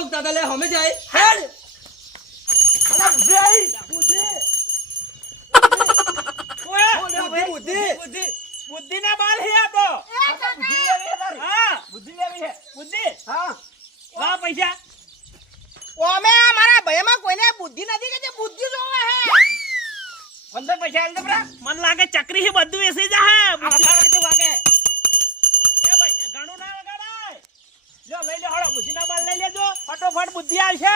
joke દાદા લે હમે જાય હેડ અલા બુદ્ધિ આઈ બુદ્ધિ ઓએ બુદ્ધિ બુદ્ધિ ના બાલ હે આ તો બુદ્ધિ લેવી હે હા બુદ્ધિ લેવી હે બુદ્ધિ હા વા પૈસા ઓમે મારા ભયમાં કોઈને બુદ્ધિ નથી કે જે બુદ્ધિ જોવે હે 15 પૈસા આલ દે બરા મન લાગે ચકરી હી બધું એસી જા હે આ વાગે વાગે એ ભાઈ ગાણું ના વગાડાય જો લઈ લે હળો બુદ્ધિ ના બાલ લઈ લેજો ફટોફટ બુદ્ધિ આવશે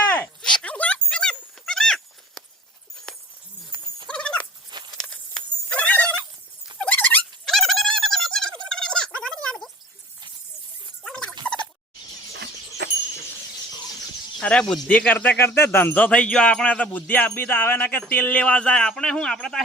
અરે બુદ્ધિ કરતે કરતે ધંધો થઈ ગયો આપણે તો બુદ્ધિ આપી તો આવે ને કે તેલ લેવા જાય આપણે હું આપણે તો